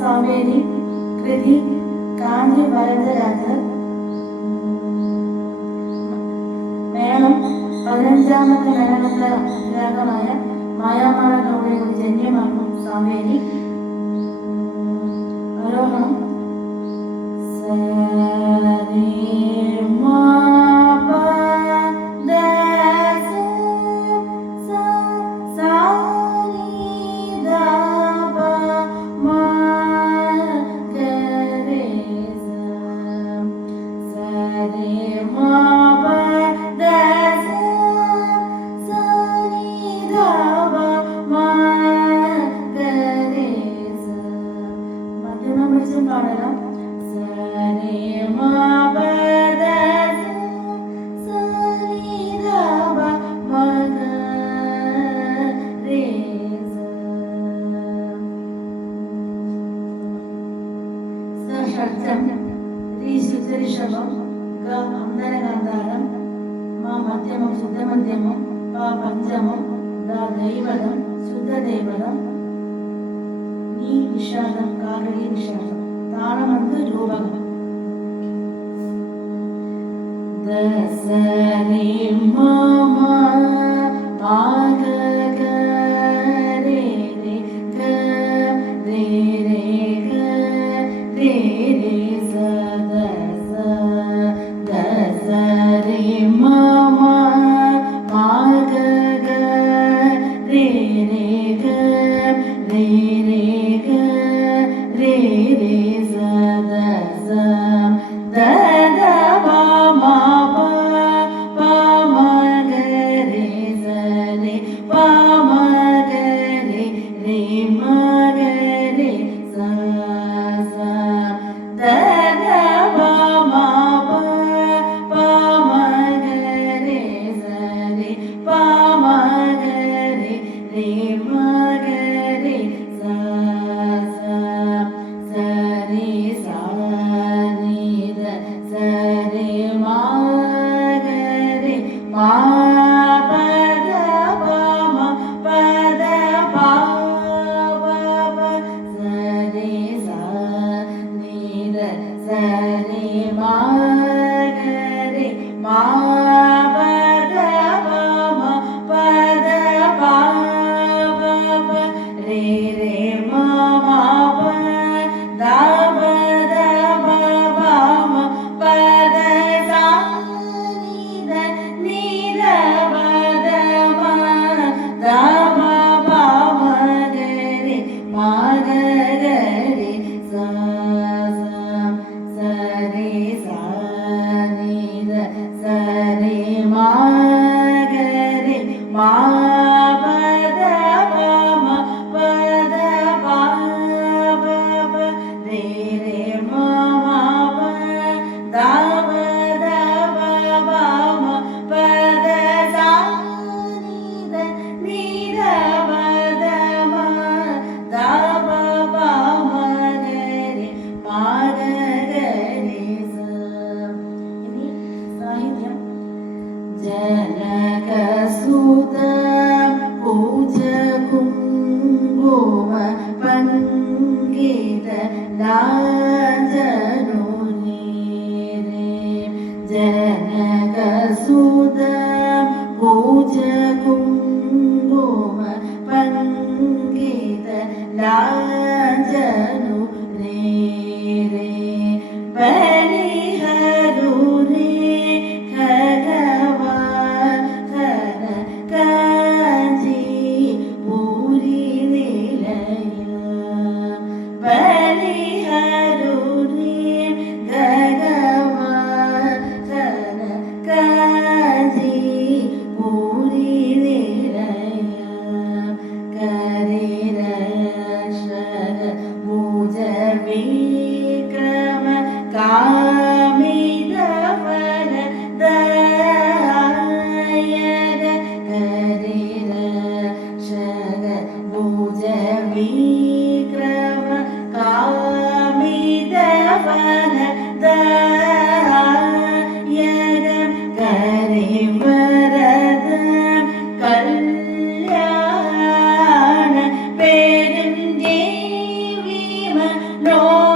സാവേരി. കൃതി കാഞ്ചി വരദരാജർ. മേളം 15ാമത്തെ മേളകർത്ത രാഗമായ മായാമാള ഗൗഡയുടെ ജന്യമാണ് സാവേരി. ആരോഹണം പാടണം. ഋഷഭം ഗ അന്തരഗാന്ധാരം മ മധ്യമം ശുദ്ധമധ്യമം പ പഞ്ചമം ദ ദൈവതം ശുദ്ധദൈവതം നീ വിഷാദം കാകടി വിഷാദം. താളമന്ത് രൂപകം. ദസരി മമ പാഗ ഗരെ രെ ഗ രെ രെ ഗ രെ രെ സ ദ സ ദസരി മമ പാഗ ഗരെ രെ ഗ രെ രെ ഗ രെ രെ സ ദ സ ദ ദ പ മ പ പ മ ഗ രെ സ രെ പ മ ഗ രെ രെ മ ഗ രെ സ സ ദ ദ പ മ പ പ മ ഗ രെ സ രെ പ മ ഗ രെ രെ മ ഗ രെ സ സ സ രെ സ നി ര സ രെ മ ഗ രെ മ പ ദ പ മ പ ദ പ പ പ സ രെ സ നി ര സ രെ മ ഗ രെ മ പ ദ പ മ പ ദ പ പ പ രെ രെ മ മ പ ദ പ ദ പ പ മ പ ദ സ നി ധ നി ധ പ ദ മ ദ പ പ മ ഗ രെ മ ഗ രെ സ സ സ രെ സ നി ധ സ രെ മ ഗ രെ മ പ ദ പ മ പ ദ പ പ പ രെ രെ മ മ പ ദ പ ദ പ പ മ പ ദ സ നി ധ നി ധ പ ദ മ ദ പ പ മ ഗ രെ മ ഗ രെ സ. ഇനി സാഹിത്യം. ജനകസുത പൂജ കുങ്കുമ പങ്കിത ലാജനു നീരേ. ജനകസുത പൂജ കുങ്കുമ പങ്കിത ലാജനു നീരേ. ബലിഹരു രേ ഖഗവധന കാഞ്ചി പൂരി നിലയ. ബലിഹരു രേ ഖഗവധന കാഞ്ചി പൂരി നിലയ. കരി രക്ഷക ഭുജ വിക്രമ കാമിത ഫല ദായക. കരി രക്ഷക ഭുജ വിക്രമ കാമിത ഫല ദായക. കരി വരദ കല്യാണ പെരുംജീവിമ no